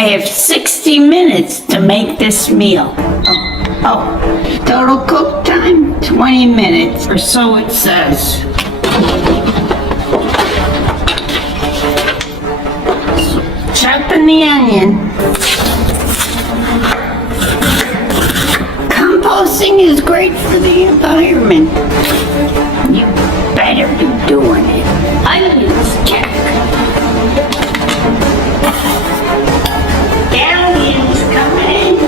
I have 60 minutes to make this meal. Total cook time, 20 minutes, or so it says. Chopping the onion. Composting is great for the environment. You better be doing it. Onions, check. Scallions coming in.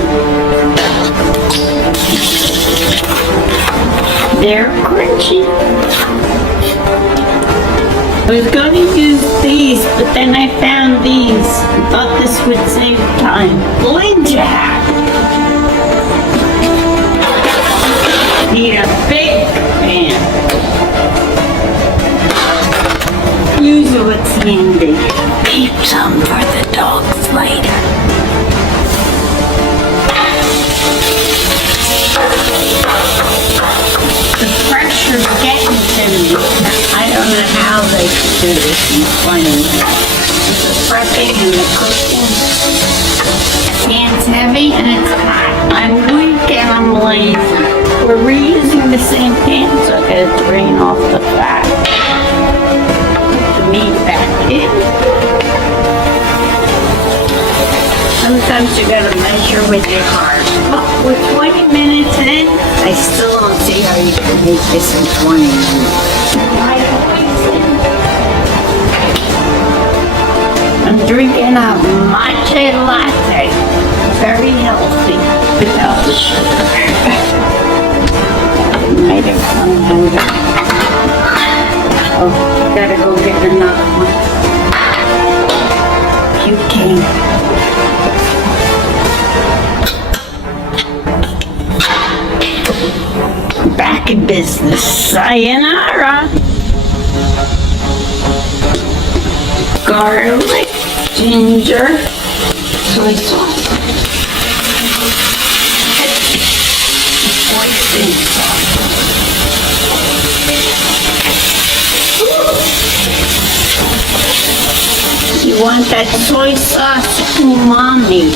They're crunchy. I was going to use these, but then I found these. I thought this would save time. Lynja. Need a big pan. Use what's handy. Keep some for the dogs later. The pressure's getting to me. I don't know how they can do this in 20 minutes. The prepping and the cooking. Pan's heavy and it's hot. I'm weak and I'm lazy. We're reusing the same pan, so I gotta drain off the fat. Put the meat back in. Sometimes you gotta measure with your heart. But we're 20 minutes in. I still don't see how you can make this in 20 minutes. I'm drinking a matcha latte. Very healthy without the sugar. Made it come over. Oh, gotta go get another one. Puking. Back in business. Sayonara. Garlic, ginger, soy sauce. Hoisin sauce. You want that soy sauce umami.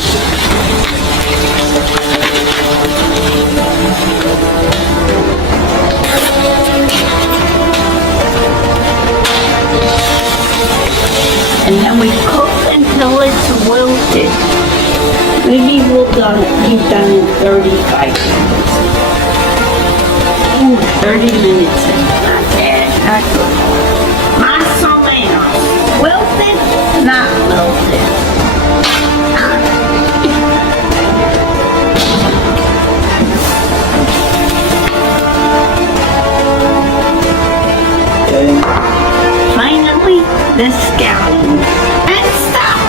And then we cook until it's wilted. Maybe we'll be done in 35 minutes. Ooh, 30 minutes is not bad. Not good. Mozzarella. Wilted, not wilted. Finally, the scallion. And stop.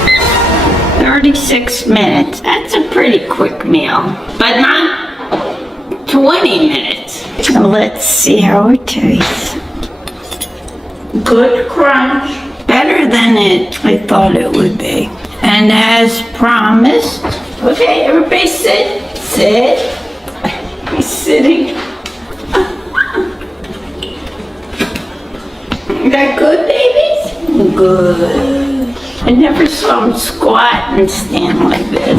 36 minutes. That's a pretty quick meal. But not 20 minutes. So let's see how it tastes. Good crunch. Better than I thought it would be. And as promised. Okay, everybody sit. Sit. He's sitting. You got good, babies? Good. I never saw him squat and stand like that.